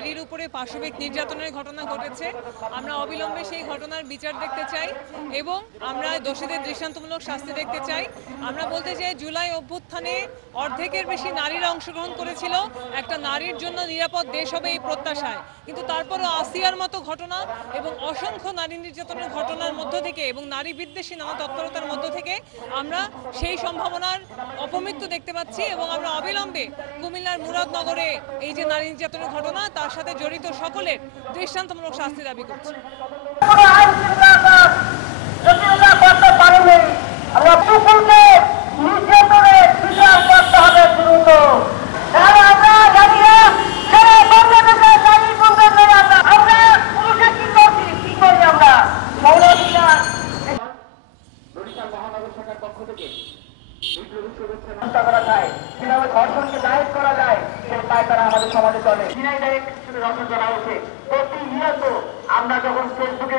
নারীর উপরে পাশবিক নির্যাতনের ঘটনা ঘটেছে। আমরা অবিলম্বে সেই ঘটনার বিচার দেখতে চাই এবং আমরা দোষীদের দৃষ্টান্তমূলক শাস্তি দেখতে চাই। আমরা বলতে চাই জুলাই অভ্যুত্থানে অর্ধেকের বেশি নারীরা অংশগ্রহণ করেছিল। একটা নারীর জন্য নিরাপদ দেশ হবে এই প্রত্যাশায়, কিন্তু তারপরও আসিয়ার মতো ঘটনা এবং অসংখ্য নারী নির্যাতনের ঘটনার মধ্য থেকে এবং নারী বিদ্বেষী নানা তৎপরতার মধ্য থেকে আমরা সেই সম্ভাবনার অপমৃত্যু দেখতে পাচ্ছি এবং আমরা অবিলম্বে কুমিল্লার মুরাদনগরে এই যে নারী নির্যাতনের ঘটনা তার সাথে জড়িত সকলের দৃষ্টান্তমূলক শাস্তি দাবি করছি। ধর্ষণকে জায়েজ করা যায় সেই পায়তারা আমাদের সমাজে চলে। প্রতিনিয়ত আমরা যখন ফেসবুকে